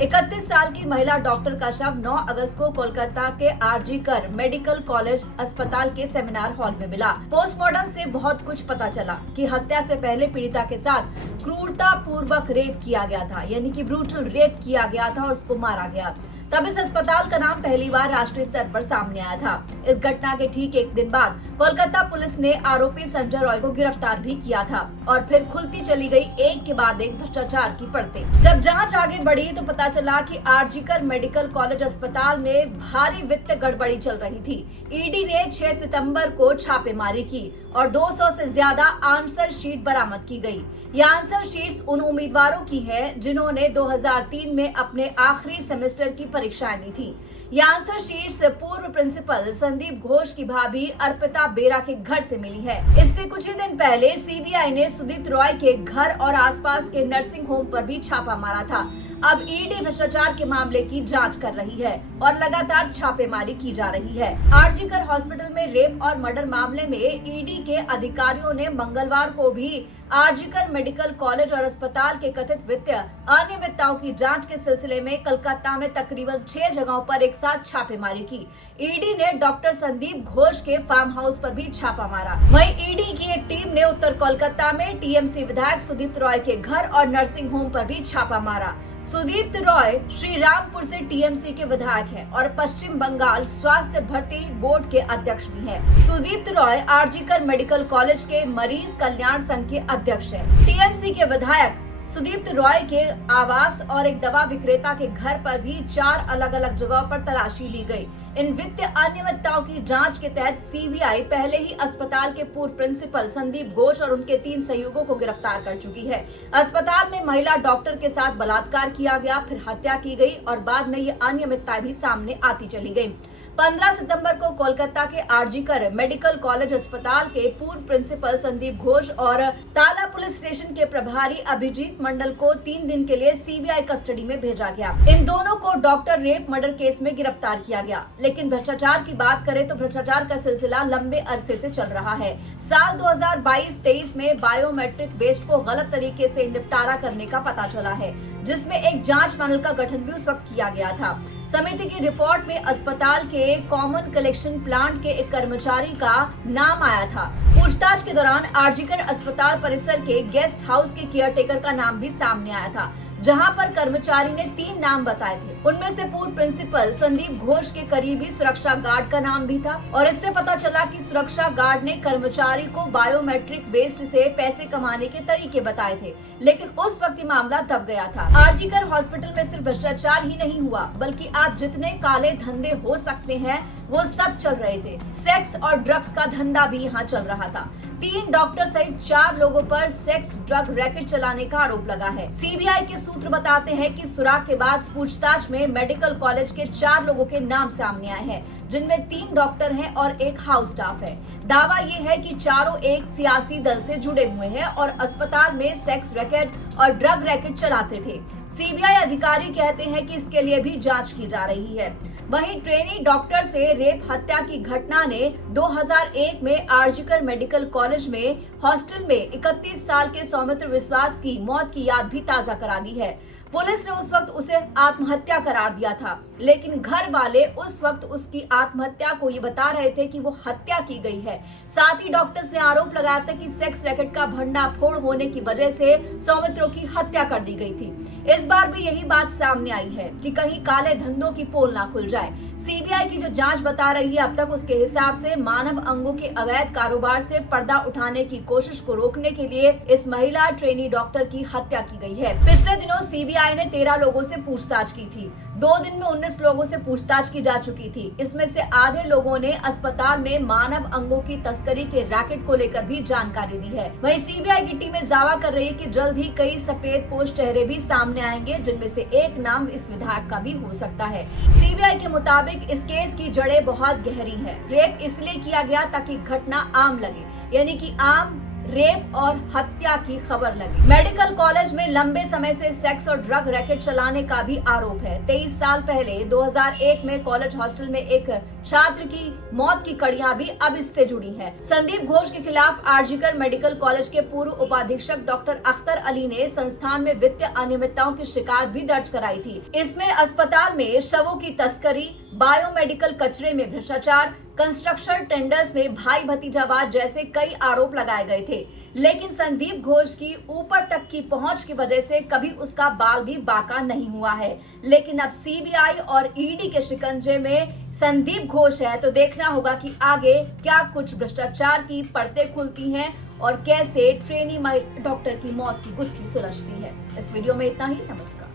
31 साल की महिला डॉक्टर का शव 9 अगस्त को कोलकाता के आरजी कर मेडिकल कॉलेज अस्पताल के सेमिनार हॉल में मिला। पोस्टमार्टम से बहुत कुछ पता चला कि हत्या से पहले पीड़िता के साथ क्रूरता पूर्वक रेप किया गया था, यानी कि ब्रूटल रेप किया गया था और उसको मारा गया। तब इस अस्पताल का नाम पहली बार राष्ट्रीय स्तर पर सामने आया था। इस घटना के ठीक एक दिन बाद कोलकाता पुलिस ने आरोपी संजय रॉय को गिरफ्तार भी किया था और फिर खुलती चली गई एक के बाद एक भ्रष्टाचार की परतें। जब जांच आगे बढ़ी तो पता चला कि आरजी कर मेडिकल कॉलेज अस्पताल में भारी वित्त गड़बड़ी चल रही थी। ईडी ने 6 सितंबर को छापेमारी की और 200 से ज्यादा आंसर शीट बरामद की गई। ये आंसर शीट्स उन उम्मीदवारों की है जिन्होंने 2003 में अपने आखिरी सेमेस्टर की परीक्षाएं दी थी। ये आंसर शीट्स पूर्व प्रिंसिपल संदीप घोष की भाभी अर्पिता बेरा के घर से मिली है। इससे कुछ ही दिन पहले सीबीआई ने सुदीप्त रॉय के घर और आसपास के नर्सिंग होम पर भी छापा मारा था। अब ईडी भ्रष्टाचार के मामले की जांच कर रही है और लगातार छापेमारी की जा रही है। आरजी कर हॉस्पिटल में रेप और मर्डर मामले में ईडी के अधिकारियों ने मंगलवार को भी आरजी कर मेडिकल कॉलेज और अस्पताल के कथित वित्तीय अनियमितताओं की जांच के सिलसिले में कलकत्ता में तकरीबन 6 जगहों पर एक साथ छापेमारी की। ईडी ने डॉक्टर संदीप घोष के फार्म हाउस पर भी छापा मारा। वहीं ईडी की एक टीम ने उत्तर कोलकाता में टीएमसी विधायक सुदीप्त रॉय के घर और नर्सिंग होम पर भी छापा मारा। सुदीप्त रॉय श्री रामपुर से टीएमसी के विधायक हैं और पश्चिम बंगाल स्वास्थ्य भर्ती बोर्ड के अध्यक्ष भी हैं। सुदीप्त रॉय आरजी कर मेडिकल कॉलेज के मरीज कल्याण संघ के अध्यक्ष हैं। टीएमसी के विधायक सुदीप्त रॉय के आवास और एक दवा विक्रेता के घर पर भी 4 अलग अलग जगहों पर तलाशी ली गई। इन वित्तीय अनियमितताओं की जांच के तहत सीबीआई पहले ही अस्पताल के पूर्व प्रिंसिपल संदीप घोष और उनके 3 सहयोगियों को गिरफ्तार कर चुकी है। अस्पताल में महिला डॉक्टर के साथ बलात्कार किया गया, फिर हत्या की गई और बाद में ये अनियमितताएं भी सामने आती चली गयी। 15 सितंबर को कोलकाता के आरजी कर मेडिकल कॉलेज अस्पताल के पूर्व प्रिंसिपल संदीप घोष और ताला पुलिस स्टेशन के प्रभारी अभिजीत मंडल को 3 दिन के लिए सीबीआई कस्टडी में भेजा गया। इन दोनों को डॉक्टर रेप मर्डर केस में गिरफ्तार किया गया। लेकिन भ्रष्टाचार की बात करें तो भ्रष्टाचार का सिलसिला लंबे अरसे से चल रहा है। साल 2022-23 में बायोमेट्रिक वेस्ट को गलत तरीके से निपटारा करने का पता चला है, जिसमें एक जांच पैनल का गठन भी उस वक्त किया गया था। समिति की रिपोर्ट में अस्पताल के कॉमन कलेक्शन प्लांट के एक कर्मचारी का नाम आया था। पूछताछ के दौरान आरजी कर अस्पताल परिसर के गेस्ट हाउस के केयरटेकर का नाम भी सामने आया था, जहां पर कर्मचारी ने 3 नाम बताए थे। उनमें से पूर्व प्रिंसिपल संदीप घोष के करीबी सुरक्षा गार्ड का नाम भी था और इससे पता चला कि सुरक्षा गार्ड ने कर्मचारी को बायोमेट्रिक वेस्ट से पैसे कमाने के तरीके बताए थे। लेकिन उस वक्त मामला दब गया था। आरजी कर हॉस्पिटल में सिर्फ भ्रष्टाचार ही नहीं हुआ, बल्कि आप जितने काले धंधे हो सकते हैं वो सब चल रहे थे। सेक्स और ड्रग्स का धंधा भी यहाँ चल रहा था। 3 डॉक्टर सहित 4 लोगों पर सेक्स ड्रग रैकेट चलाने का आरोप लगा है। सीबीआई के सूत्र बताते हैं कि सुराग के बाद पूछताछ में मेडिकल कॉलेज के 4 लोगों के नाम सामने आए हैं, जिनमें 3 डॉक्टर हैं और एक हाउस स्टाफ है। दावा ये है कि चारों एक सियासी दल से जुड़े हुए हैं और अस्पताल में सेक्स रैकेट और ड्रग रैकेट चलाते थे। सीबीआई अधिकारी कहते हैं कि इसके लिए भी जांच की जा रही है। वहीं ट्रेनी डॉक्टर से रेप हत्या की घटना ने 2001 में आरजी कर मेडिकल कॉलेज में हॉस्टल में 31 साल के सौमित्र विश्वास की मौत की याद भी ताजा करा दी है। पुलिस ने उस वक्त उसे आत्महत्या करार दिया था, लेकिन घर वाले उस वक्त उसकी आत्महत्या को ये बता रहे थे कि वो हत्या की गई है। साथ ही डॉक्टर्स ने आरोप लगाया था कि सेक्स रैकेट का भंडाफोड़ होने की वजह से सौमित्रों की हत्या कर दी गई थी। इस बार भी यही बात सामने आई है कि कहीं काले धंधों की पोल ना खुल जाए। सीबीआई की जो जांच बता रही है अब तक, उसके हिसाब से मानव अंगों के अवैध कारोबार से पर्दा उठाने की कोशिश को रोकने के लिए इस महिला ट्रेनी डॉक्टर की हत्या की गई है। पिछले दिनों सीबीआई ने 13 लोगों से पूछताछ की थी। 2 दिन में 19 लोगों से पूछताछ की जा चुकी थी। इसमें से आधे लोगों ने अस्पताल में मानव अंगों की तस्करी के रैकेट को लेकर भी जानकारी दी है। वहीं सीबीआई की टीम दावा कर रही है कि जल्द ही कई सफेद पोश चेहरे भी सामने आएंगे, जिनमें से एक नाम इस विधायक का भी हो सकता है। सीबीआई के मुताबिक इस केस की जड़ें बहुत गहरी है। रेप इसलिए किया गया ताकि घटना आम लगे, यानी कि आम रेप और हत्या की खबर लगी। मेडिकल कॉलेज में लंबे समय से सेक्स और ड्रग रैकेट चलाने का भी आरोप है। 23 साल पहले 2001 में कॉलेज हॉस्टल में एक छात्र की मौत की कड़ियां भी अब इससे जुड़ी हैं। संदीप घोष के खिलाफ आरजीकर मेडिकल कॉलेज के पूर्व उपाधीक्षक डॉक्टर अख्तर अली ने संस्थान में वित्तीय अनियमितताओं की शिकायत भी दर्ज कराई थी। इसमें अस्पताल में शवों की तस्करी, बायोमेडिकल कचरे में भ्रष्टाचार, कंस्ट्रक्शन टेंडर्स में भाई भतीजावाद जैसे कई आरोप लगाए गए थे। लेकिन संदीप घोष की ऊपर तक की पहुंच की वजह से कभी उसका बाल भी बांका नहीं हुआ है। लेकिन अब सीबीआई और ईडी के शिकंजे में संदीप घोष है, तो देखना होगा कि आगे क्या कुछ भ्रष्टाचार की परतें खुलती हैं और कैसे ट्रेनी डॉक्टर की मौत की गुत्थी सुलझती है। इस वीडियो में इतना ही। नमस्कार।